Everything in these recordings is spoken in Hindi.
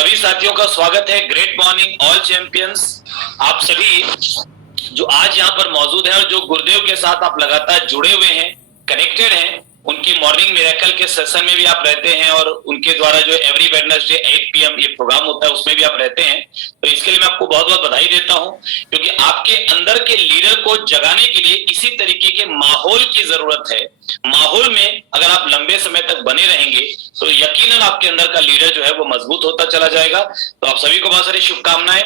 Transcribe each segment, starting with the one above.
सभी साथियों का स्वागत है। Great morning all champions. आप सभी जो आज यहाँ पर मौजूद हैं और जो गुरुदेव के साथ आप लगातार जुड़े हुए हैं, कनेक्टेड हैं, उनकी मॉर्निंग मिरेकल के सेशन में भी आप रहते हैं और उनके द्वारा जो एवरी वेडनेसडे 8 PM ये प्रोग्राम होता है उसमें भी आप रहते हैं। तो इसके लिए मैं आपको बहुत बहुत बधाई देता हूं, क्योंकि आपके अंदर के लीडर को जगाने के लिए इसी तरीके के माहौल की जरूरत है। माहौल में अगर आप लंबे समय तक बने रहेंगे तो यकीनन आपके अंदर का लीडर जो है वो मजबूत होता चला जाएगा। तो आप सभी को बहुत सारी शुभकामनाएं।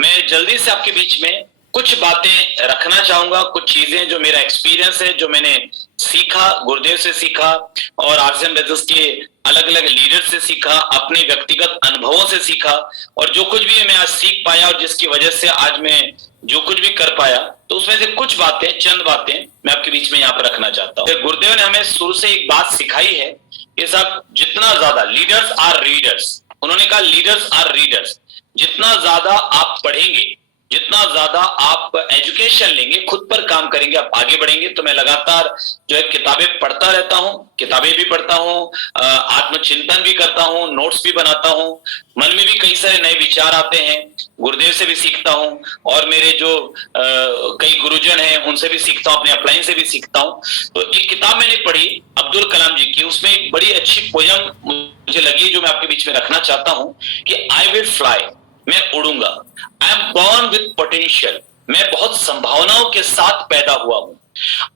मैं जल्दी से आपके बीच में कुछ बातें रखना चाहूंगा, कुछ चीजें जो मेरा एक्सपीरियंस है, जो मैंने सीखा, गुरुदेव से सीखा और आरसीएम बिजनेस के अलग अलग लीडर से सीखा, अपने व्यक्तिगत अनुभवों से सीखा, और जो कुछ भी मैं आज सीख पाया और जिसकी वजह से आज मैं जो कुछ भी कर पाया, तो उसमें से कुछ बातें, चंद बातें मैं आपके बीच में यहाँ पर रखना चाहता हूँ। गुरुदेव ने हमें शुरू से एक बात सिखाई है कि सब जितना ज्यादा लीडर्स आर रीडर्स, उन्होंने कहा लीडर्स आर रीडर्स, जितना ज्यादा आप पढ़ेंगे, जितना ज्यादा आप एजुकेशन लेंगे, खुद पर काम करेंगे, आप आगे बढ़ेंगे। तो मैं लगातार जो है किताबें पढ़ता रहता हूँ, किताबें भी पढ़ता हूँ, आत्मचिंतन भी करता हूँ, नोट्स भी बनाता हूँ, मन में भी कई सारे नए विचार आते हैं, गुरुदेव से भी सीखता हूँ और मेरे जो कई गुरुजन हैं उनसे भी सीखता हूँ, अपने अपलाइन से भी सीखता हूँ। तो एक किताब मैंने पढ़ी अब्दुल कलाम जी की, उसमें एक बड़ी अच्छी पोयम मुझे लगी जो मैं आपके बीच में रखना चाहता हूँ कि आई विल फ्लाई, मैं उड़ूंगा। I am born with potential, मैं बहुत संभावनाओं के साथ पैदा हुआ हूं।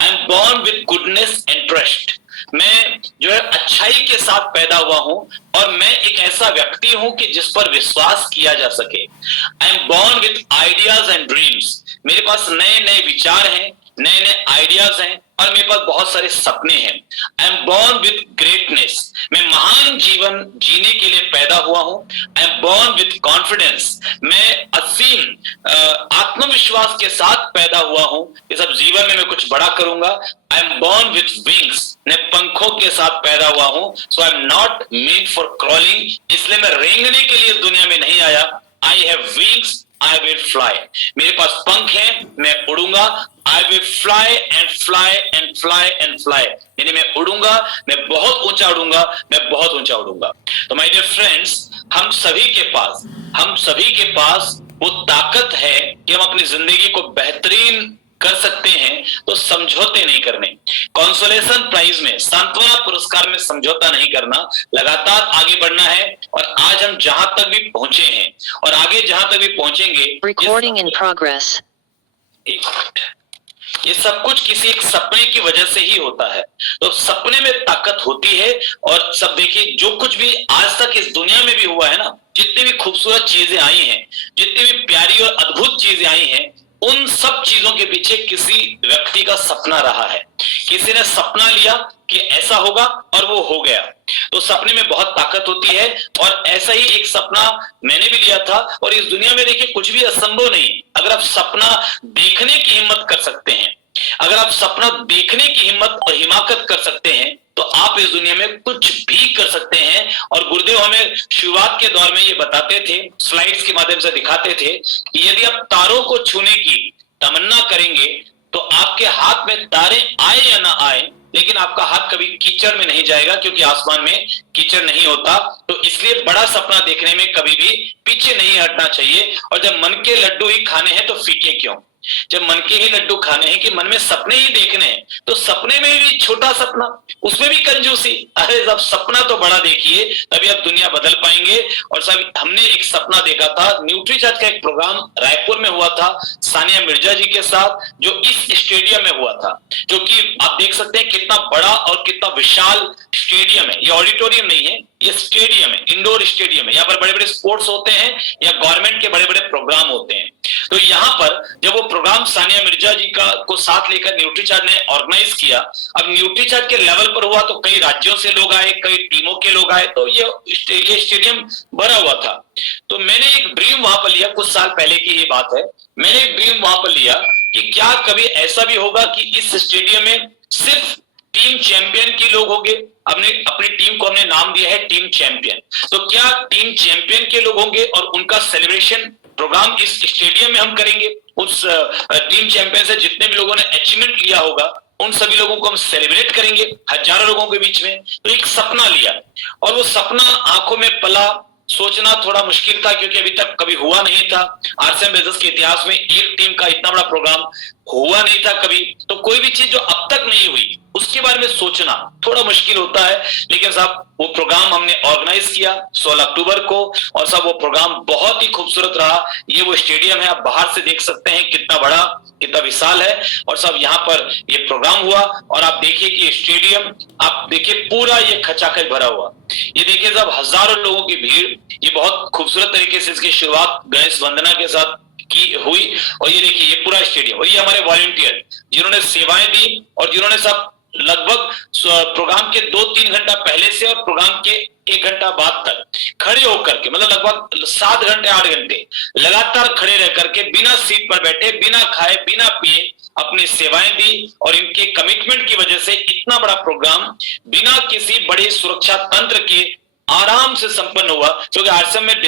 I am born with goodness and trust, मैं जो है अच्छाई के साथ पैदा हुआ हूं और मैं एक ऐसा व्यक्ति हूं कि जिस पर विश्वास किया जा सके। आई am born with ideas and dreams, मेरे पास नए नए विचार हैं, नए नए आइडियाज हैं और मेरे पास बहुत सारे सपने हैं। आई एम बॉर्न विद ग्रेटनेस, मैं महान जीवन जीने के लिए पैदा हुआ हूं। I am born with confidence, मैं असीम आत्मविश्वास के साथ पैदा हुआ हूं कि सब जीवन में मैं कुछ बड़ा करूंगा। I am born with wings, मैं पंखों के साथ पैदा हुआ हूं। So I am not made for crawling, इसलिए मैं रेंगने के लिए इस दुनिया में नहीं आया। I have wings, I will fly, मेरे पास पंख हैं, मैं उड़ूंगा। I will fly and fly and fly and fly, यानी मैं उड़ूंगा, मैं बहुत ऊंचा उड़ूंगा, मैं बहुत ऊंचा उड़ूंगा। तो माय डियर फ्रेंड्स, हम सभी के पास वो ताकत है कि हम अपनी जिंदगी को बेहतरीन कर सकते हैं। तो समझौते नहीं करने, कंसोलेशन प्राइज में, सांत्वना पुरस्कार में समझौता नहीं करना, लगातार आगे बढ़ना है। और आज हम जहां तक भी पहुंचे हैं और आगे जहां तक भी पहुंचेंगे, रिकॉर्डिंग इन प्रोग्रेस, एक मिनट, ये सब कुछ किसी एक सपने की वजह से ही होता है। तो सपने में ताकत होती है। और सब देखिए, जो कुछ भी आज तक इस दुनिया में भी हुआ है ना, जितनी भी खूबसूरत चीजें आई हैं, जितनी भी प्यारी और अद्भुत चीजें आई हैं, उन सब चीजों के पीछे किसी व्यक्ति का सपना रहा है। किसी ने सपना लिया कि ऐसा होगा और वो हो गया। तो सपने में बहुत ताकत होती है और ऐसा ही एक सपना मैंने भी लिया था। और इस दुनिया में देखिए कुछ भी असंभव नहीं। अगर आप सपना देखने की हिम्मत कर सकते हैं, अगर आप सपना देखने की हिम्मत और हिमाकत कर सकते हैं, तो आप इस दुनिया में कुछ भी कर सकते हैं। और गुरुदेव हमें शुरुआत के दौर में ये बताते थे, स्लाइड्स के माध्यम से दिखाते थे कि यदि आप तारों को छूने की तमन्ना करेंगे तो आपके हाथ में तारे आए या ना आए, लेकिन आपका हाथ कभी कीचड़ में नहीं जाएगा, क्योंकि आसमान में कीचड़ नहीं होता। तो इसलिए बड़ा सपना देखने में कभी भी पीछे नहीं हटना चाहिए। और जब मन के लड्डू ही खाने हैं तो फीके क्यों? जब मन के ही लड्डू खाने हैं, कि मन में सपने ही देखने हैं, तो सपने में भी छोटा सपना, उसमें भी कंजूसी। अरे जब सपना तो बड़ा देखिए, तभी आप दुनिया बदल पाएंगे। और सब हमने एक सपना देखा था, न्यूट्रीचार्ज का एक प्रोग्राम रायपुर में हुआ था सानिया मिर्जा जी के साथ, जो इस स्टेडियम में हुआ था, जो कि आप देख सकते हैं कितना बड़ा और कितना विशाल स्टेडियम है। ये ऑडिटोरियम नहीं है, ये स्टेडियम है, इंडोर स्टेडियम है। यहाँ पर बड़े बड़े स्पोर्ट्स होते हैं या गवर्नमेंट के बड़े बड़े प्रोग्राम होते हैं। तो यहाँ पर जब वो प्रोग्राम सानिया मिर्जा जी का को साथ लेकर न्यूट्रीचार्ज ने ऑर्गेनाइज किया, अब न्यूट्रीचार्ज के लेवल पर हुआ तो कई राज्यों से लोग आए, कई टीमों के लोग आए, तो ये स्टेडियम भरा हुआ था। तो मैंने एक ड्रीम वहां पर लिया, कुछ साल पहले की ये बात है, मैंने एक ड्रीम वहां पर लिया कि क्या कभी ऐसा भी होगा कि इस स्टेडियम में सिर्फ टीम चैंपियन के लोग होंगे। अपनी टीम को हमने नाम दिया है टीम चैंपियन। तो क्या टीम चैंपियन के लोग होंगे और उनका सेलिब्रेशन प्रोग्राम इस स्टेडियम में हम करेंगे। उस टीम चैंपियन से जितने भी लोगों ने अचीवमेंट लिया होगा उन सभी लोगों को हम सेलिब्रेट करेंगे हजारों लोगों के बीच में। तो एक सपना लिया और वो सपना आंखों में पला, सोचना थोड़ा मुश्किल था, क्योंकि अभी तक कभी हुआ नहीं था आरसीएम बिजनेस के इतिहास में, एक टीम का इतना बड़ा प्रोग्राम हुआ नहीं था कभी। तो कोई भी चीज जो अब तक नहीं हुई उसके बारे में सोचना थोड़ा मुश्किल होता है। लेकिन साहब वो प्रोग्राम हमने ऑर्गेनाइज किया 16 अक्टूबर को, और साहब वो प्रोग्राम बहुत ही खूबसूरत रहा। ये वो स्टेडियम है, आप बाहर से देख सकते हैं कितना बड़ा, कितना विशाल है। और साहब यहाँ पर ये प्रोग्राम हुआ, और आप देखिए कि स्टेडियम, आप देखिए पूरा ये खचाखच भरा हुआ। ये देखिए साहब हजारों लोगों की भीड़, ये बहुत खूबसूरत तरीके से इसकी शुरुआत गणेश वंदना के साथ की हुई। और ये देखिए ये पूरा स्टेडियम, और ये हमारे वॉलंटियर जिन्होंने सेवाएं दी, और जिन्होंने सब लगभग प्रोग्राम के 2-3 घंटा पहले से और प्रोग्राम के 1 घंटा बाद तक खड़े होकर के, मतलब लगभग 7 घंटे 8 घंटे लगातार खड़े रह करके, बिना सीट पर बैठे, बिना खाए, बिना पिए अपनी सेवाएं दी। और इनके कमिटमेंट की वजह से इतना बड़ा प्रोग्राम बिना किसी बड़े सुरक्षा तंत्र के आराम से संपन्न हुआ, क्योंकि आरसीएम में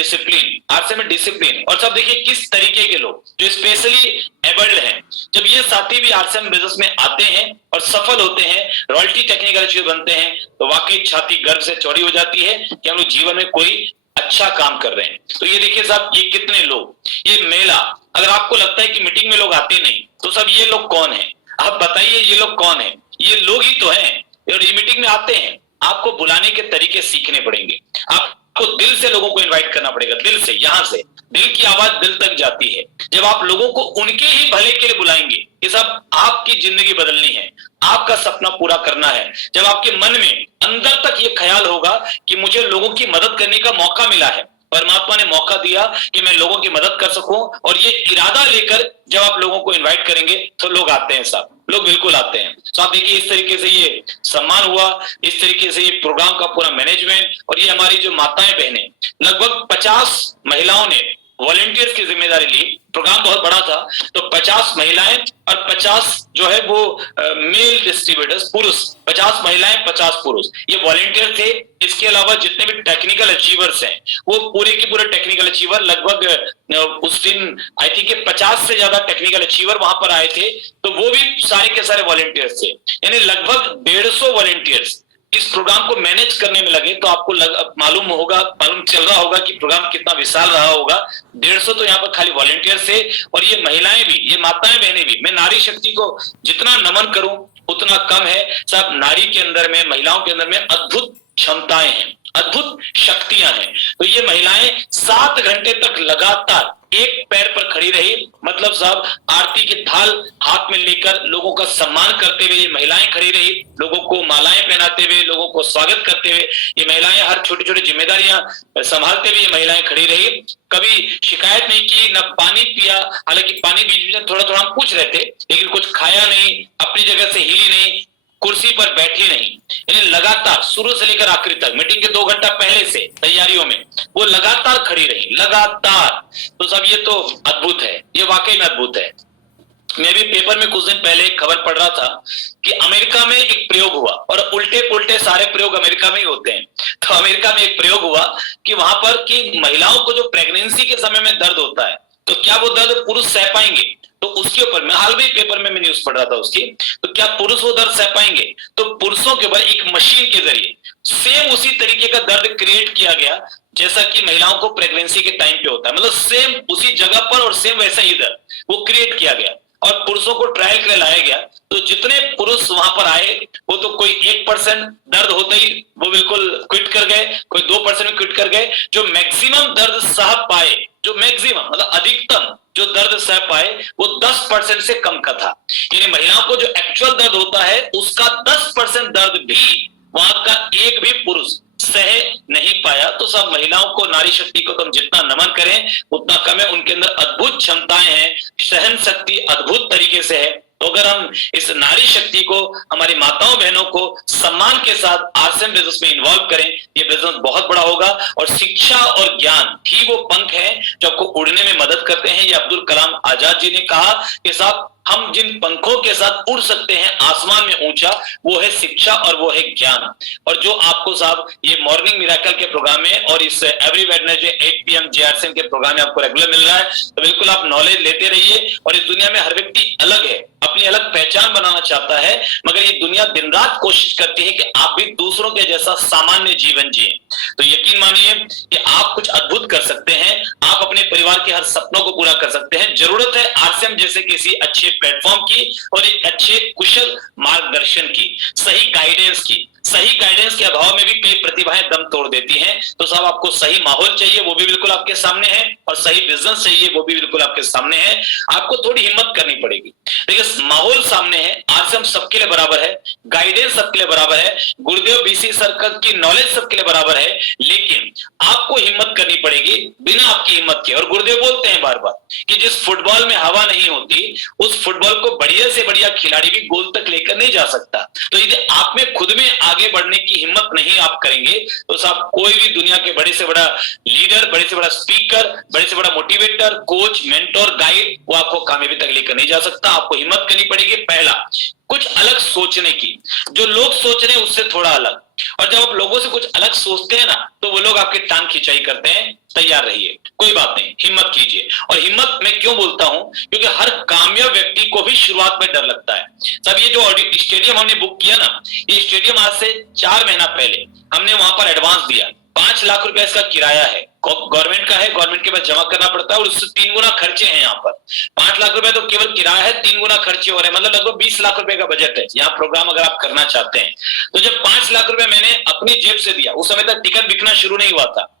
डिसिप्लिन। और सब देखिए किस तरीके के लोग जो स्पेशली एबल्ड हैं, जब ये साथी भी आरसीएम बिजनेस में आते हैं और सफल होते हैं, रॉयल्टी टेक्निकल अचीवर बनते हैं, तो वाकई छाती गर्व से चौड़ी हो जाती है कि हम लोग जीवन में कोई अच्छा काम कर रहे हैं। तो ये देखिए साहब ये कितने लोग, ये मेला, अगर आपको लगता है कि मीटिंग में लोग आते नहीं, तो सब ये लोग कौन है? आप बताइए ये लोग कौन है? ये लोग ही तो हैं, और ये मीटिंग में आते हैं। आपको बुलाने के तरीके सीखने पड़ेंगे, आपको दिल से लोगों को इनवाइट करना पड़ेगा, दिल से, यहां से दिल की आवाज दिल तक जाती है। जब आप लोगों को उनके ही भले के लिए बुलाएंगे कि साहब आपकी जिंदगी बदलनी है, आपका सपना पूरा करना है, जब आपके मन में अंदर तक ये ख्याल होगा कि मुझे लोगों की मदद करने का मौका मिला है, परमात्मा ने मौका दिया कि मैं लोगों की मदद कर सकूं, और ये इरादा लेकर जब आप लोगों को इनवाइट करेंगे तो लोग आते हैं साहब, लोग बिल्कुल आते हैं। तो आप देखिए इस तरीके से ये सम्मान हुआ, इस तरीके से ये प्रोग्राम का पूरा मैनेजमेंट, और ये हमारी जो माताएं बहनें, लगभग 50 महिलाओं ने वॉलंटियर्स की जिम्मेदारी ली। प्रोग्राम बहुत बड़ा था, तो 50 महिलाएं और 50 जो है वो मेल डिस्ट्रीब्यूटर्स, पुरुष, 50 महिलाएं 50 पुरुष, ये वॉलंटियर थे। इसके अलावा जितने भी टेक्निकल अचीवर्स हैं, वो पूरे के पूरे टेक्निकल अचीवर, लगभग उस दिन आई थिंक 50 से ज्यादा टेक्निकल अचीवर वहां पर आए थे, तो वो भी सारे के सारे वॉलंटियर्स थे। यानी लगभग 150 वॉलंटियर्स इस प्रोग्राम को मैनेज करने में लगे। तो आपको मालूम चल रहा होगा कि प्रोग्राम कितना विशाल रहा होगा। 150 तो यहाँ पर खाली वॉलंटियर्स थे, और ये महिलाएं भी, ये माताएं बहनें भी। मैं नारी शक्ति को जितना नमन करूं उतना कम है साहब। नारी के अंदर में, महिलाओं के अंदर में अद्भुत क्षमताएं हैं, अद्भुत शक्तियां हैं। तो ये महिलाएं 7 घंटे तक लगातार एक पैर पर खड़ी रही, मतलब साहब आरती की थाल हाथ में लेकर लोगों का सम्मान करते हुए ये महिलाएं खड़ी रही, लोगों को मालाएं पहनाते हुए, लोगों को स्वागत करते हुए ये महिलाएं, हर छोटी छोटी जिम्मेदारियां संभालते हुए ये महिलाएं खड़ी रही। कभी शिकायत नहीं की, न पानी पिया, हालांकि पानी बीच में थोड़ा थोड़ा हम पूछ रहे थे, लेकिन कुछ खाया नहीं, अपनी जगह से हिली नहीं, कुर्सी पर बैठी नहीं। यानी लगातार शुरू से लेकर आखिरी तक, मीटिंग के 2 घंटा पहले से तैयारियों में वो लगातार खड़ी रही, लगातार। तो सब ये तो अद्भुत है, ये वाकई में अद्भुत है। मैं भी पेपर में कुछ दिन पहले एक खबर पढ़ रहा था कि अमेरिका में एक प्रयोग हुआ, और उल्टे पुल्टे सारे प्रयोग अमेरिका में ही होते हैं। तो अमेरिका में एक प्रयोग हुआ कि वहां पर कि महिलाओं को जो प्रेगनेंसी के समय में दर्द होता है, तो क्या वो दर्द पुरुष सह पाएंगे? तो उसके ऊपर मैं हाल में पेपर में मैं न्यूज पढ़ रहा था उसकी, तो क्या पुरुष वो दर्द सह पाएंगे? तो पुरुषों के ऊपर एक मशीन के जरिए सेम उसी तरीके का दर्द क्रिएट किया गया जैसा कि महिलाओं को प्रेगनेंसी के टाइम पे होता है, मतलब सेम उसी जगह पर और सेम वैसा ही दर्द वो क्रिएट किया गया, और पुरुषों को ट्रायल के लिए लाया गया। तो जितने पुरुष वहां पर आए, वो तो कोई 1% दर्द होते ही वो बिल्कुल क्विट कर गए, कोई 2% में क्विट कर गए। जो मैक्सिमम दर्द सह पाए, जो मैक्सिमम मतलब अधिकतम जो दर्द सह पाए, वो 10% से कम का था। यानी महिलाओं को जो एक्चुअल दर्द होता है उसका 10% दर्द भी वहां का एक भी पुरुष सह नहीं पाया। तो सब महिलाओं को, नारी शक्ति को तुम जितना नमन करें उतना कम है। उनके अंदर अद्भुत क्षमताएं हैं, सहन शक्ति अद्भुत तरीके से है। तो अगर हम इस नारी शक्ति को, हमारी माताओं बहनों को सम्मान के साथ आरसीएम बिजनेस में इन्वॉल्व करें, ये बिजनेस बहुत बड़ा होगा। और शिक्षा और ज्ञान ही वो पंख है जो आपको उड़ने में मदद करते हैं। ये अब्दुल कलाम आजाद जी ने कहा कि साहब हम जिन पंखों के साथ उड़ सकते हैं आसमान में ऊंचा, वो है शिक्षा और वो है ज्ञान। और जो आपको साहब ये मॉर्निंग मिरेकल के प्रोग्राम में और इस एवरी वेडनेसडे 8 PM जेआरसीएम के प्रोग्राम में आपको रेगुलर मिल रहा है, तो बिल्कुल आप नॉलेज लेते रहिए। और इस दुनिया में हर व्यक्ति अलग है, अपनी अलग पहचान बनाना चाहता है, मगर ये दुनिया दिन रात कोशिश करती है कि आप भी दूसरों के जैसा सामान्य जीवन जिए। तो यकीन मानिए कि आप कुछ अद्भुत कर सकते हैं, आप अपने परिवार के हर सपनों को पूरा कर सकते हैं। जरूरत है आरसीएम जैसे किसी अच्छे प्लेटफॉर्म की और एक अच्छे कुशल मार्गदर्शन की, सही गाइडेंस की। सही गाइडेंस के अभाव में भी कई प्रतिभाएं दम तोड़ देती हैं। तो साहब आपको सही माहौल चाहिए, वो भी बिल्कुल आपके सामने है, और सही बिजनेस चाहिए, वो भी बिल्कुल आपके सामने है। आपको थोड़ी हिम्मत करनी पड़ेगी। देखिए माहौल सामने है, आरसीएम सबके लिए बराबर है, गाइडेंस सबके लिए बराबर है, गुरुदेव बीसी सर्कल की नॉलेज सबके लिए बराबर है, लेकिन आपको हिम्मत करनी पड़ेगी बिना आपकी हिम्मत के। और गुरुदेव बोलते हैं बार बार कि जिस फुटबॉल में हवा नहीं होती, उस फुटबॉल को बढ़िया से बढ़िया खिलाड़ी भी गोल तक लेकर नहीं जा सकता। तो यदि आप में खुद में आगे बढ़ने की हिम्मत नहीं आप करेंगे, तो साहब कोई भी दुनिया के बड़े से बड़ा लीडर, बड़े से बड़ा स्पीकर, बड़े से बड़ा मोटिवेटर, कोच, मेंटोर, गाइड, वो आपको कामयाबी तक लेकर नहीं जा सकता। आपको हिम्मत करनी पड़ेगी पहला कुछ अलग सोचने की, जो लोग सोच रहे हैं उससे थोड़ा अलग। और जब आप लोगों से कुछ अलग सोचते हैं ना, तो वो लोग आपकी टांग खिंचाई करते हैं। तैयार रहिए, कोई बात नहीं, हिम्मत कीजिए। और हिम्मत मैं क्यों बोलता हूं, क्योंकि हर कामयाब व्यक्ति को भी शुरुआत में डर लगता है। सब ये जो स्टेडियम हमने बुक किया ना, ये स्टेडियम आज से 4 महीना पहले हमने वहां पर एडवांस दिया। 5 लाख रुपया इसका किराया है, गवर्नमेंट का है, गवर्नमेंट के पास जमा करना पड़ता है, और उससे 3 गुना खर्चे हैं। यहाँ पर 5 लाख रुपए तो केवल किराया है, 3 गुना खर्चे हो रहे हैं, मतलब लगभग 20 लाख रुपए का बजट है यहाँ प्रोग्राम अगर आप करना चाहते हैं। तो जब 5 लाख रुपए मैंने अपनी जेब से दिया, उस समय तक टिकट बिकना शुरू नहीं हुआ था,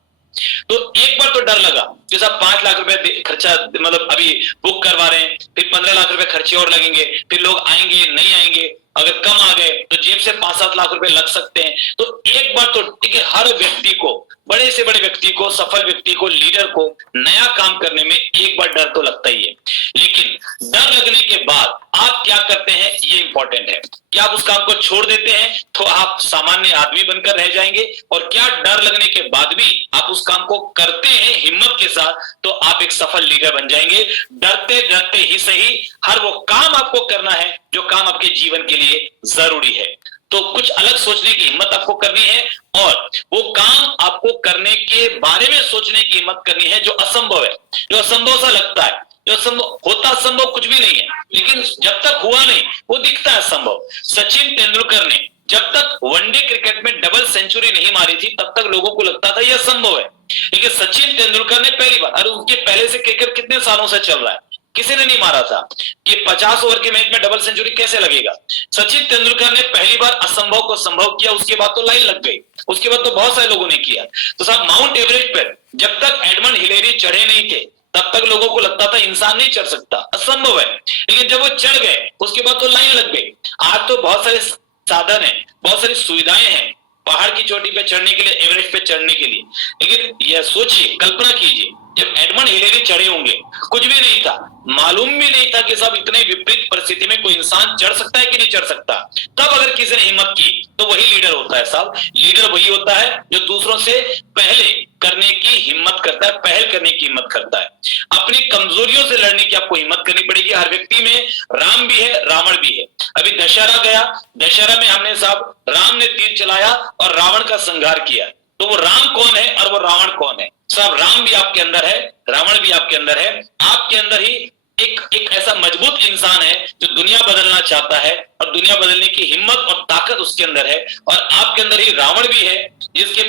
तो एक बार तो डर लगा कि साहब 5 लाख रुपए खर्चा, मतलब अभी बुक करवा रहे हैं, फिर 15 लाख रुपए खर्चे और लगेंगे, फिर लोग आएंगे नहीं आएंगे, अगर कम आ गए तो जेब से 5-7 लाख रुपए लग सकते हैं। तो एक बार तो ठीक है, हर व्यक्ति को, बड़े से बड़े व्यक्ति को, सफल व्यक्ति को, लीडर को नया काम करने में एक बार डर तो लगता ही है। लेकिन डर लगने के बाद आप क्या करते हैं, ये इंपॉर्टेंट है। क्या आप उस काम को छोड़ देते हैं तो आप सामान्य आदमी बनकर रह जाएंगे, और क्या डर लगने के बाद भी आप उस काम को करते हैं हिम्मत के साथ, तो आप एक सफल लीडर बन जाएंगे। डरते डरते ही सही, हर वो काम आपको करना है जो काम आपके जीवन के लिए जरूरी है। तो कुछ अलग सोचने की हिम्मत आपको करनी है, और वो काम आपको करने के बारे में सोचने की हिम्मत करनी है जो असंभव है, जो असंभव सा लगता है, जो असंभव होता, असंभव कुछ भी नहीं है, लेकिन जब तक हुआ नहीं वो दिखता है असंभव। सचिन तेंदुलकर ने जब तक वनडे क्रिकेट में डबल सेंचुरी नहीं मारी थी, तब तक लोगों को लगता था यह असंभव है। लेकिन सचिन तेंदुलकर ने पहली बार, और उनके पहले से क्रिकेट कितने सालों से चल रहा है, किसी ने नहीं मारा था कि 50 ओवर के मैच में डबल सेंचुरी कैसे लगेगा। सचिन तेंदुलकर ने पहली बार असंभव को संभव किया, उसके बाद तो लाइन लग गई, उसके बाद तो बहुत सारे लोगों ने किया। तो साहब माउंट एवरेस्ट पर जब तक एडमंड हिलेरी चढ़े नहीं थे, तब तक लोगों को लगता था इंसान नहीं चढ़ सकता, असंभव है। लेकिन जब वो चढ़ गए, उसके बाद तो लाइन लग गई। आज तो बहुत सारे साधन है, बहुत सारी सुविधाएं हैं पहाड़ की चोटी पे चढ़ने के लिए, एवरेस्ट पे चढ़ने के लिए। लेकिन यह सोचिए, कल्पना कीजिए, जब एडमंड हिलेरी चढ़े होंगे, कुछ भी नहीं था, मालूम भी नहीं था कि सब इतने विपरीत परिस्थिति में कोई इंसान चढ़ सकता है कि नहीं चढ़ सकता। तब अगर किसी ने हिम्मत की तो वही लीडर होता है साहब। लीडर वही होता है जो दूसरों से पहले करने की हिम्मत करता है, पहल करने की हिम्मत करता है। अपनी कमजोरियों से लड़ने की आपको हिम्मत करनी पड़ेगी। हर व्यक्ति में राम भी है, रावण भी है। अभी दशहरा गया, दशहरा में हमने साहब राम ने तीर चलाया और रावण का संहार किया। तो वो राम कौन है और वो रावण कौन है? साहब राम भी आपके अंदर है, रावण भी आपके अंदर है। आपके अंदर ही एक ऐसा मजबूत इंसान है जो दुनिया बदलना चाहता है, और दुनिया बदलने की हिम्मत और ताकत उसके अंदर है। और आपके अंदर ही रावण भी है, जिसके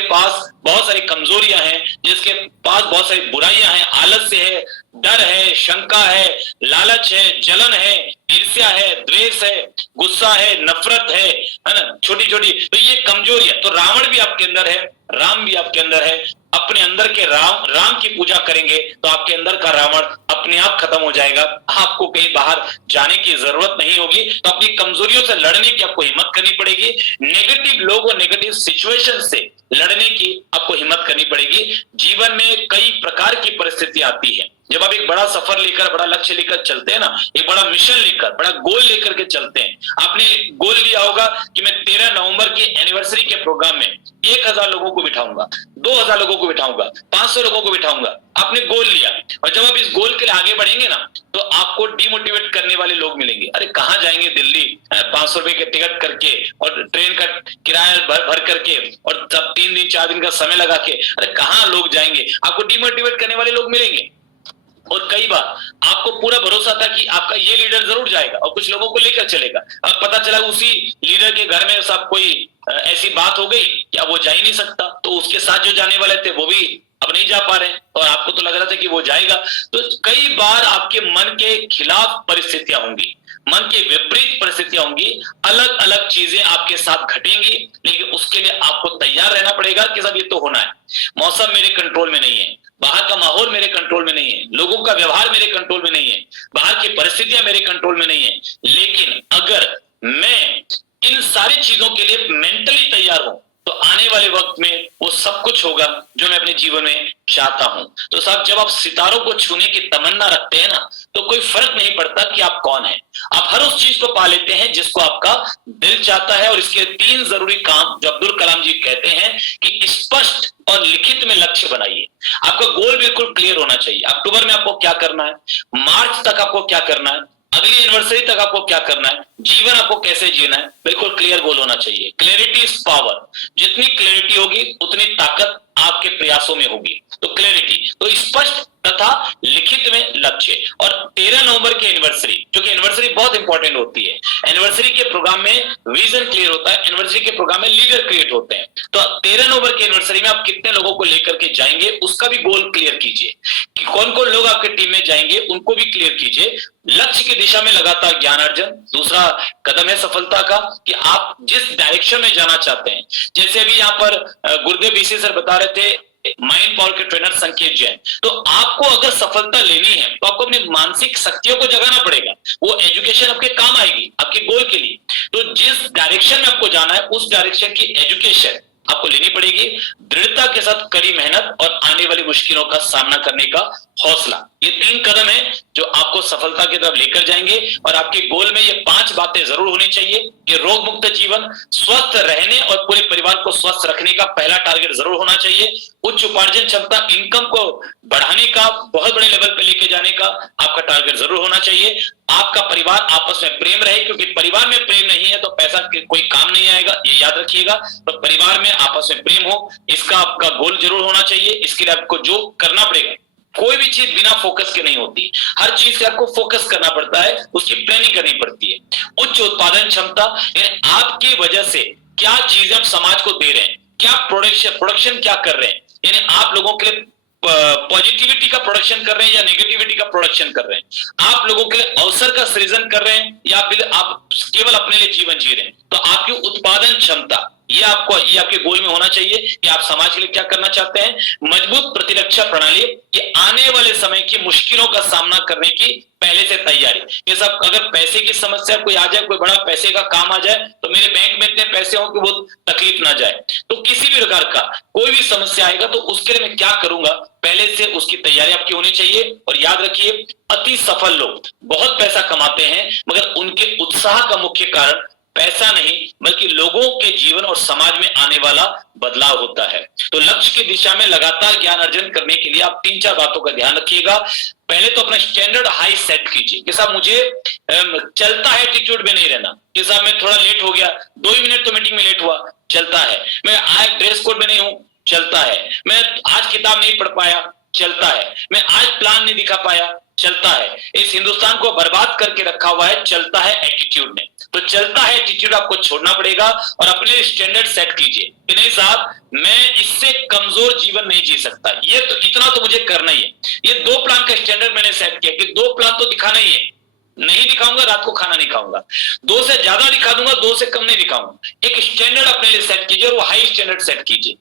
पास बहुत सारी कमजोरियां हैं, जिसके पास बहुत सारी बुराइयां हैं, आलस्य है, डर है, शंका है, लालच है, जलन है, ईर्ष्या है, द्वेष है, गुस्सा है, नफरत है ना, छोटी छोटी। तो ये कमजोरियां, तो रावण भी आपके अंदर है, राम भी आपके अंदर है। अपने अंदर के राम की पूजा करेंगे तो आपके अंदर का रावण अपने आप खत्म हो जाएगा। आपको कहीं बाहर जाने की जरूरत नहीं होगी। तो अपनी कमजोरियों से लड़ने की आपको हिम्मत करनी पड़ेगी। नेगेटिव लोग और नेगेटिव सिचुएशन से लड़ने की आपको हिम्मत करनी पड़ेगी। जीवन में कई प्रकार की परिस्थिति आती है। जब आप एक बड़ा सफर लेकर, बड़ा लक्ष्य लेकर चलते हैं ना, एक बड़ा मिशन लेकर, बड़ा गोल लेकर के चलते हैं। आपने गोल लिया होगा कि मैं 13 नवंबर की एनिवर्सरी के प्रोग्राम में 1000 लोगों को बिठाऊंगा, 2000 लोगों को बिठाऊंगा, 500 लोगों को बिठाऊंगा। आपने गोल लिया, और जब आप इस गोल के लिए आगे बढ़ेंगे ना, तो तो आपको डिमोटिवेट करने वाले लोग मिलेंगे। अरे कहाँ जाएंगे दिल्ली 500 रुपए के टिकट करके और ट्रेन का किराया भर करके और सब 3 दिन 4 दिन का समय लगा के, अरे कहाँ लोग जाएंगे। आपको डिमोटिवेट करने वाले लोग मिलेंगे। और कई बार आपको पूरा भरोसा था कि आपका ये लीडर जरूर जाएगा और कुछ लोगों को लेकर चलेगा, अब पता चला उसी लीडर के घर में सब कोई ऐसी बात हो गई कि अब वो जा ही नहीं सकता, तो उसके साथ जो जाने वाले थे वो भी अब नहीं जा पा रहे और आपको तो लग रहा था कि वो जाएगा। तो कई बार आपके मन के खिलाफ परिस्थितियां होंगी, मन के विपरीत परिस्थितियां होंगी, अलग अलग चीजें आपके साथ घटेंगी, लेकिन उसके लिए आपको तैयार रहना पड़ेगा कि सब ये तो होना है। मौसम मेरे कंट्रोल में नहीं है, बाहर का माहौल मेरे कंट्रोल में नहीं है, लोगों का व्यवहार मेरे कंट्रोल में नहीं है, बाहर की परिस्थितियां मेरे कंट्रोल में नहीं है, लेकिन अगर मैं इन सारी चीजों के लिए मेंटली तैयार हूं तो आने वाले वक्त में वो सब कुछ होगा जो मैं अपने जीवन में चाहता हूं। तो साहब, जब आप सितारों को छूने की तमन्ना रखते हैं ना, तो कोई फर्क नहीं पड़ता कि आप कौन हैं, आप हर उस चीज को पा लेते हैं जिसको आपका दिल चाहता है। और इसके 3 जरूरी काम जो अब्दुल कलाम जी कहते हैं कि स्पष्ट और लिखित में लक्ष्य बनाइए। आपका गोल बिल्कुल क्लियर होना चाहिए। अक्टूबर में आपको क्या करना है, मार्च तक आपको क्या करना है, अगली एनिवर्सरी तक आपको क्या करना है, जीवन आपको कैसे जीना है, बिल्कुल क्लियर गोल होना चाहिए। Clarity is power. जितनी क्लैरिटी होगी उतनी ताकत आपके प्रयासों में होगी। तो क्लैरिटी, तो स्पष्ट तथा लिखित में लक्ष्य। और 13 नवंबर की एनिवर्सरी, जो कि एनिवर्सरी बहुत इंपॉर्टेंट होती है, एनिवर्सरी के प्रोग्राम में विजन क्लियर होता है, एनिवर्सरी के प्रोग्राम में लीडर क्रिएट होते हैं। तो 13 नवंबर की एनिवर्सरी में आप कितने लोगों को लेकर के जाएंगे उसका भी गोल क्लियर कीजिए कि कौन कौन लोग आपके टीम में जाएंगे, उनको भी क्लियर कीजिए। लक्ष्य की दिशा में लगातार ज्ञान अर्जन दूसरा कदम है सफलता का, कि आप जिस डायरेक्शन में जाना चाहते हैं। जैसे अभी यहाँ पर गुरुदेव बीसी सर बता रहे थे, माइंड पावर के ट्रेनर संकेत जैन, तो आपको अगर सफलता लेनी है तो आपको अपनी मानसिक शक्तियों को जगाना पड़ेगा। वो एजुकेशन आपके काम आएगी आपके गोल के लिए। तो जिस डायरेक्शन में आपको जाना है उस डायरेक्शन की एजुकेशन आपको लेनी पड़ेगी, दृढ़ता के साथ कड़ी मेहनत और आने वाली मुश्किलों का सामना करने का हौसला। ये 3 कदम है जो आपको सफलता की तरफ लेकर जाएंगे। और आपके गोल में ये 5 बातें जरूर होनी चाहिए कि रोग मुक्त जीवन, स्वस्थ रहने और पूरे परिवार को स्वस्थ रखने का पहला टारगेट जरूर होना चाहिए। उच्च उपार्जन क्षमता, इनकम को बढ़ाने का, बहुत बड़े लेवल पे लेके जाने का आपका टारगेट जरूर होना चाहिए। आपका परिवार आपस में प्रेम रहे, क्योंकि परिवार में प्रेम नहीं है तो पैसा कोई काम नहीं आएगा, ये याद रखिएगा। तो परिवार में आपस में प्रेम हो, इसका आपका गोल जरूर होना चाहिए। इसके लिए आपको जो करना पड़ेगा, कोई भी चीज बिना फोकस के नहीं होती, हर चीज से आपको फोकस करना पड़ता है, उसकी प्लानिंग करनी पड़ती है। उच्च उत्पादन क्षमता, यानी आपकी वजह से क्या चीजें आप समाज को दे रहे हैं, क्या प्रोडक्शन क्या कर रहे हैं, यानी आप लोगों के लिए पॉजिटिविटी का प्रोडक्शन कर रहे हैं या नेगेटिविटी का प्रोडक्शन कर रहे हैं, आप लोगों के लिए अवसर का सृजन कर रहे हैं या फिर आप केवल अपने लिए जीवन जी रहे हैं। तो आपकी उत्पादन क्षमता, ये आपके गोल में होना चाहिए कि आप समाज के लिए क्या करना चाहते हैं। मजबूत प्रतिरक्षा प्रणाली, कि आने वाले समय की मुश्किलों का सामना करने की पहले से तैयारी। ये सब, अगर पैसे की समस्या कोई आ जाए, कोई बड़ा पैसे का काम आ जाए, तो मेरे बैंक में इतने पैसे हो कि वो तकलीफ ना जाए, तो किसी भी प्रकार का कोई भी समस्या आएगा तो उसके लिए मैं क्या करूंगा, पहले से उसकी तैयारी आपकी होनी चाहिए। और याद रखिए, अति सफल लोग बहुत पैसा कमाते हैं, मगर उनके उत्साह का मुख्य कारण पैसा नहीं बल्कि लोगों के जीवन और समाज में आने वाला बदलाव होता है। तो लक्ष्य की दिशा में लगातार ज्ञान अर्जन करने के लिए आप 3-4 बातों का ध्यान रखिएगा। पहले तो अपना स्टैंडर्ड हाई सेट कीजिए कि साहब मुझे चलता है एटीट्यूड में नहीं रहना, कि साहब मैं थोड़ा लेट हो गया, 2 ही मिनट तो मीटिंग में लेट हुआ, चलता है। मैं आज ड्रेस कोड में नहीं हूं, चलता है। मैं आज किताब नहीं पढ़ पाया, चलता है। मैं आज प्लान नहीं दिखा पाया, चलता है। इस हिंदुस्तान को बर्बाद करके रखा हुआ है, चलता है एटीट्यूड ने। तो चलता है एटीट्यूड आपको छोड़ना पड़ेगा और अपने स्टैंडर्ड सेट कीजिए कि नहीं साहब, मैं इससे कमजोर जीवन नहीं जी सकता, ये तो इतना तो मुझे करना ही है। ये 2 प्लान का स्टैंडर्ड मैंने सेट किया कि 2 प्लान तो दिखाना ही है, नहीं दिखाऊंगा रात को खाना नहीं खाऊंगा, 2 से ज्यादा दिखा दूंगा, 2 से कम नहीं दिखाऊंगा। एक स्टैंडर्ड अपने लिए सेट कीजिए और वो हाई स्टैंडर्ड सेट कीजिए।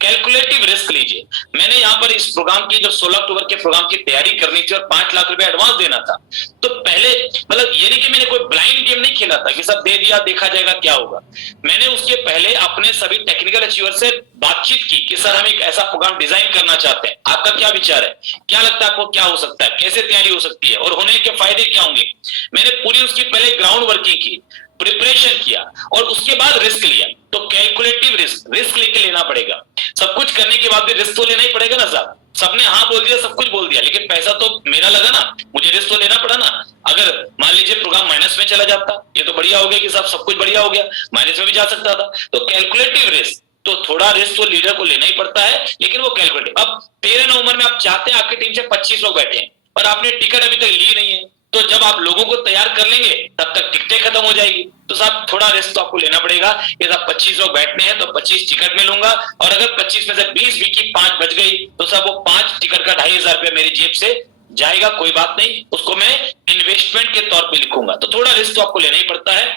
कैलकुलेटिव रिस्क लीजिए। मैंने यहाँ पर इस प्रोग्राम की, जब 16 अक्टूबर के प्रोग्राम की तैयारी करनी थी और 5 लाख रुपए एडवांस देना था, तो पहले मतलब ये नहीं कि मैंने कोई ब्लाइंड गेम नहीं खेला था कि सब दे दिया देखा जाएगा क्या होगा। मैंने उसके पहले अपने सभी टेक्निकल अचीवर से बातचीत की कि सर हम एक ऐसा प्रोग्राम डिजाइन करना चाहते हैं, आपका क्या विचार है, क्या लगता है आपको क्या हो सकता है, कैसे तैयारी हो सकती है और होने के फायदे क्या होंगे। मैंने पूरी उसकी पहले ग्राउंड वर्किंग की, प्रिपरेशन किया और उसके बाद रिस्क लिया। तो कैलकुलेटिव रिस्क लेके लेना पड़ेगा। सब कुछ करने के बाद भी रिस्क तो लेना ही पड़ेगा ना साहब। सबने हाँ बोल दिया, सब कुछ बोल दिया, लेकिन पैसा तो मेरा लगा ना, मुझे रिस्क तो लेना पड़ा ना। अगर मान लीजिए प्रोग्राम माइनस में चला जाता, ये तो बढ़िया हो गया कि साहब सब कुछ बढ़िया हो गया, माइनस में भी जा सकता था। तो कैलकुलेटिव रिस्क, तो थोड़ा रिस्क तो लीडर को लेना ही पड़ता है, लेकिन वो कैलकुलेटिव। अब 13 नवंबर में आप चाहते हैं आपकी टीम से 25 लोग बैठे हैं, पर आपने टिकट अभी तक ली नहीं है, तो जब आप लोगों को तैयार कर लेंगे तब तक टिकटें खत्म हो जाएगी। तो साहब थोड़ा रिस्क तो आपको लेना पड़ेगा कि साहब 25 लोग बैठने हैं तो 25 टिकट में लूंगा, और अगर 25 में से 20 बिकी 5 बच गई तो साहब वो 5 टिकट का 2500 रुपया मेरी जेब से जाएगा, कोई बात नहीं, उसको मैं इन्वेस्टमेंट के तौर पे लिखूंगा। तो थोड़ा रिस्क तो आपको लेना ही पड़ता है।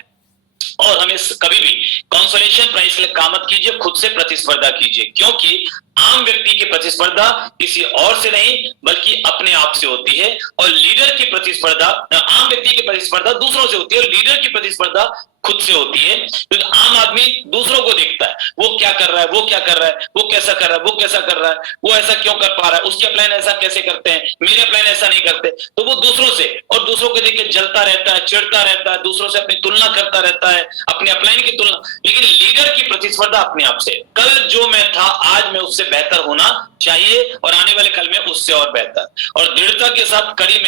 और हमें कभी भी कंसोलेशन प्राइस के लिए काम मत कीजिए, खुद से प्रतिस्पर्धा कीजिए, क्योंकि आम व्यक्ति की प्रतिस्पर्धा किसी और से नहीं बल्कि अपने आप से होती है, और लीडर की प्रतिस्पर्धा, आम व्यक्ति की प्रतिस्पर्धा दूसरों से होती है, और लीडर की प्रतिस्पर्धा खुद से होती है। क्योंकि आम आदमी दूसरों को देखता है, वो क्या कर रहा है, वो क्या कर रहा है, वो कैसा कर रहा है, वो कैसा कर रहा है, वो ऐसा क्यों कर पा रहा है, उसके अपलाइन ऐसा कैसे करते हैं, मेरे अपलाइन ऐसा नहीं करते, तो वो दूसरों से, और दूसरों को देख के जलता रहता है, चिढ़ता रहता है, दूसरों से अपनी तुलना करता रहता है, अपने अपलाइन की तुलना। लेकिन लीडर की प्रतिस्पर्धा अपने आप से, कल जो मैं था आज मैं उससे बेहतर होना चाहिए, और आने वाले कल में उससे और बेहतर, और दृढ़ता के साथ कड़ी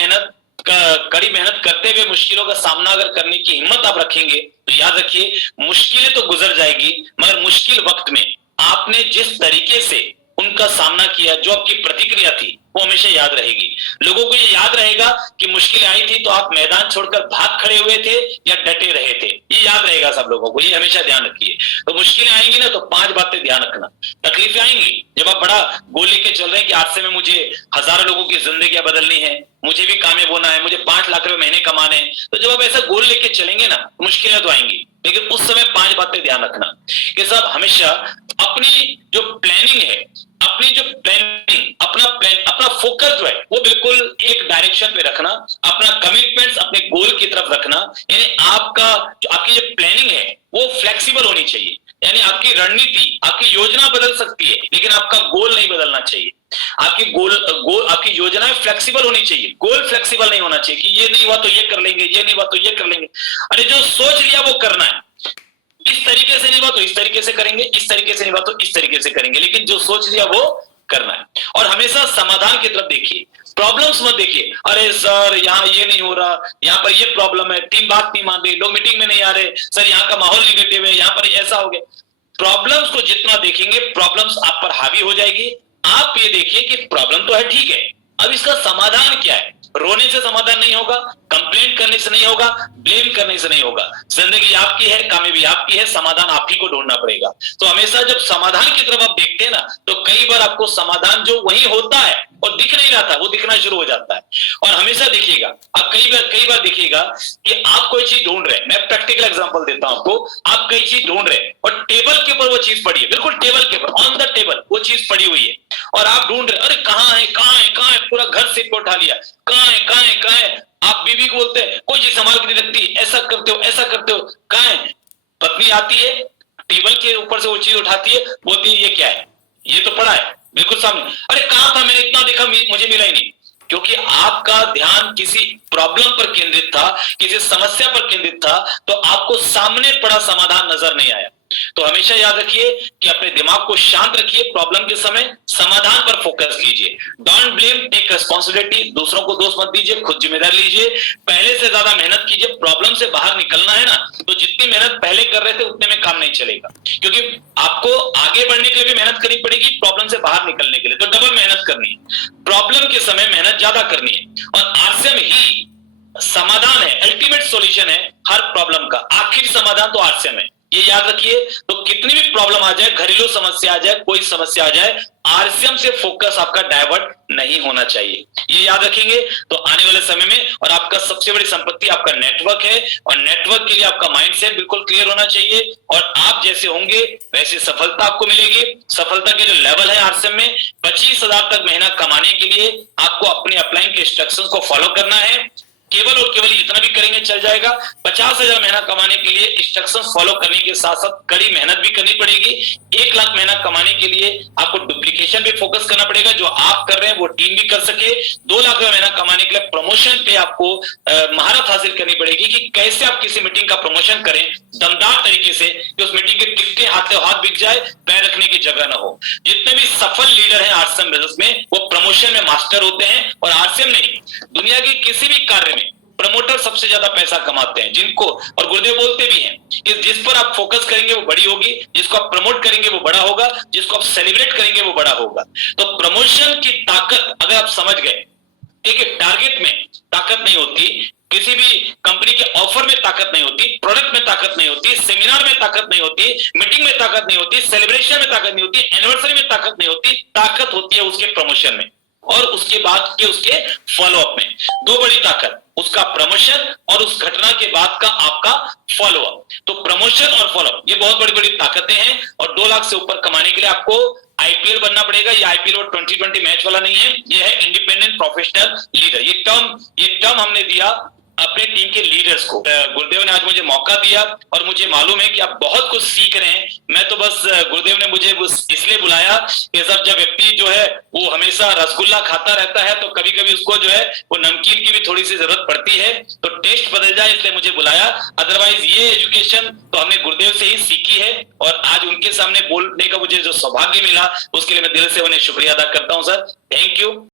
मेहनत करते हुए मुश्किलों का सामना अगर करने की हिम्मत आप रखेंगे तो याद रखिए मुश्किलें तो गुजर जाएगी, मगर मुश्किल वक्त में आपने जिस तरीके से उनका सामना किया, जो आपकी प्रतिक्रिया थी, वो हमेशा याद रहेगी। लोगों को ये याद रहेगा कि मुश्किलें आई थी तो आप मैदान छोड़कर भाग खड़े हुए थे या डटे रहे थे, ये याद रहेगा सब लोगों को, ये हमेशा ध्यान रखिए। तो मुश्किलें आएंगी ना तो 5 बातें ध्यान रखना। तकलीफें आएंगी जब आप बड़ा गोल लेके चल रहे हैं कि आज से में मुझे हजारों लोगों की जिंदगियां बदलनी है, मुझे भी कामयाब होना है, मुझे 5 लाख रुपए महीने कमाने हैं, तो जब आप ऐसा गोल लेके चलेंगे ना मुश्किलें तो आएंगी, लेकिन उस समय 5 बातें ध्यान रखना कि साहब हमेशा अपनी जो प्लानिंग है, अपनी जो प्लानिंग, अपना फोकस जो है वो बिल्कुल एक डायरेक्शन पे रखना, अपना कमिटमेंट्स अपने गोल की तरफ रखना। यानी आपकी जो प्लानिंग है वो फ्लेक्सिबल होनी चाहिए, यानी आपकी रणनीति, आपकी योजना बदल सकती है लेकिन आपका गोल नहीं बदलना चाहिए। आपकी योजनाएं फ्लेक्सिबल होनी चाहिए, गोल फ्लेक्सिबल नहीं होना चाहिए कि ये नहीं हुआ तो ये कर लेंगे, ये नहीं हुआ तो ये कर लेंगे। अरे जो सोच लिया वो करना है, इस तरीके से नहीं हुआ तो इस तरीके से करेंगे, इस तरीके से नहीं हुआ तो इस तरीके से करेंगे, लेकिन जो सोच लिया वो करना है। और हमेशा समाधान की तरफ देखिए, प्रॉब्लम्स मत देखिए। अरे सर यहाँ ये नहीं हो रहा, यहाँ पर ये प्रॉब्लम है, टीम बात नहीं मान रही, लोग मीटिंग में नहीं आ रहे, सर यहाँ का माहौल निगेटिव है, यहाँ पर ऐसा हो गया। प्रॉब्लम्स को जितना देखेंगे प्रॉब्लम्स आप पर हावी हो जाएगी। आप ये देखिए कि प्रॉब्लम तो है, ठीक है, अब इसका समाधान क्या है। रोने से समाधान नहीं होगा, कंप्लेंट करने से नहीं होगा, ब्लेम करने से नहीं होगा। जिंदगी आपकी है, कामयाबी आपकी है, समाधान आप ही को ढूंढना पड़ेगा। तो हमेशा जब समाधान की तरफ आप देखते हैं ना तो कई बार आपको समाधान जो वही होता है और दिख नहीं रहा था वो दिखना शुरू हो जाता है। और हमेशा देखिएगा, आप कई बार देखिएगा कि आप कोई चीज ढूंढ रहे हैं, मैं प्रैक्टिकल एग्जांपल देता हूं आपको। आप कोई चीज ढूंढ रहे हैं और टेबल के ऊपर वो चीज पड़ी है, बिल्कुल टेबल के ऊपर, ऑन द टेबल वो चीज पड़ी हुई है, और आप ढूंढ रहे, अरे कहाँ है, कहाँ है, कहाँ है, पूरा घर से उठा लिया, कहाँ है, कहाँ है, कहाँ है। आप बीवी को बोलते हैं कोई चीज संभाल के नहीं रखती, ऐसा करते हो, ऐसा करते हो, कहाँ है। पत्नी आती है, टेबल के ऊपर से वो चीज उठाती है, बोलती है ये क्या है, ये तो पड़ा है बिल्कुल सामने। अरे कहाँ था, मैंने इतना देखा, मुझे मिला ही नहीं। क्योंकि आपका ध्यान किसी प्रॉब्लम पर केंद्रित था, किसी समस्या पर केंद्रित था, तो आपको सामने पड़ा समाधान नजर नहीं आया। तो हमेशा याद रखिए कि अपने दिमाग को शांत रखिए, प्रॉब्लम के समय समाधान पर फोकस कीजिए। डोंट ब्लेम, टेक रिस्पॉन्सिबिलिटी, दूसरों को दोष मत दीजिए, खुद जिम्मेदार लीजिए, पहले से ज्यादा मेहनत कीजिए। प्रॉब्लम से बाहर निकलना है ना, तो जितनी मेहनत पहले कर रहे थे उतने में काम नहीं चलेगा, क्योंकि आपको आगे बढ़ने के लिए भी मेहनत करनी पड़ेगी, प्रॉब्लम से बाहर निकलने के लिए तो डबल मेहनत करनी है। प्रॉब्लम के समय मेहनत ज्यादा करनी है, और आरसीएम ही समाधान है, अल्टीमेट सॉल्यूशन है हर प्रॉब्लम का। आखिर समाधान तो आरसीएम है, ये याद रखिए। तो कितनी भी प्रॉब्लम आ जाए, घरेलू समस्या आ जाए, कोई समस्या आ जाए, आरसीएम से फोकस आपका डाइवर्ट नहीं होना चाहिए, ये याद रखेंगे तो आने वाले समय में। और आपका सबसे बड़ी संपत्ति आपका नेटवर्क है, और नेटवर्क के लिए आपका माइंडसेट बिल्कुल क्लियर होना चाहिए, और आप जैसे होंगे वैसे सफलता आपको मिलेगी। सफलता के जो लेवल है आरसीएम में, 25,000 तक महीना कमाने के लिए आपको अपने अपलाइन के इंस्ट्रक्शंस को फॉलो करना है। केवल और केवल इतना भी करेंगे चल जाएगा। 50,000 महीना कमाने के लिए इंस्ट्रक्शंस फॉलो करने के साथ साथ कड़ी मेहनत भी करनी पड़ेगी। 1 लाख महीना कमाने के लिए आपको डुप्लीकेशन पे फोकस करना पड़ेगा, जो आप कर रहे हैं वो टीम भी कर सके। 2 लाख महीना कमाने के लिए प्रमोशन पे आपको महारत हासिल करनी पड़ेगी कि कैसे आप किसी मीटिंग का प्रमोशन करें दमदार तरीके से कि उस मीटिंग के टिकटें हाथों हाथ बिक जाए, पैर रखने की जगह ना हो। जितने भी सफल लीडर हैं आरसीएम बिजनेस में वो प्रमोशन प्रमोशन में मास्टर होते हैं। और आरसीएम नहीं, दुनिया के किसी भी कार्य में प्रमोटर सबसे ज्यादा पैसा कमाते हैं, जिनको, और गुरुदेव बोलते भी हैं कि जिस पर आप फोकस करेंगे वो बड़ी होगी, जिसको आप प्रमोट करेंगे वो बड़ा होगा, जिसको आप सेलिब्रेट करेंगे वो बड़ा होगा। तो प्रमोशन की ताकत अगर आप समझ गए, ठीक है, टारगेट में ताकत नहीं होती, किसी भी कंपनी के ऑफर में ताकत नहीं होती, प्रोडक्ट में ताकत नहीं होती, सेमिनार में ताकत नहीं होती, मीटिंग में ताकत नहीं होती, सेलिब्रेशन में ताकत नहीं होती, एनिवर्सरी में ताकत नहीं होती, ताकत होती है उसके प्रमोशन में और उसके बाद के उसके फॉलोअप में। दो बड़ी ताकत, उसका प्रमोशन और उस घटना के बाद का आपका फॉलोअप। तो प्रमोशन और फॉलोअप ये बहुत बड़ी बड़ी ताकतें हैं। और 2 लाख से ऊपर कमाने के लिए आपको आईपीएल बनना पड़ेगा। ये आईपीएल और 2020 मैच वाला नहीं है, ये है इंडिपेंडेंट प्रोफेशनल लीडर। ये टर्म हमने दिया अपने टीम के लीडर्स को। गुरुदेव ने आज मुझे मौका दिया और मुझे मालूम है कि आप बहुत कुछ सीख रहे हैं। मैं तो बस, गुरुदेव ने मुझे इसलिए बुलाया कि सब जब व्यक्ति जो है वो हमेशा रसगुल्ला खाता रहता है तो कभी कभी उसको जो है वो नमकीन की भी थोड़ी सी जरूरत पड़ती है, तो टेस्ट बदल जाए, इसलिए मुझे बुलाया। अदरवाइज ये एजुकेशन तो हमने गुरुदेव से ही सीखी है और आज उनके सामने बोलने का मुझे जो सौभाग्य मिला उसके लिए मैं दिल से उन्हें शुक्रिया अदा करता हूं। Sir, thank you.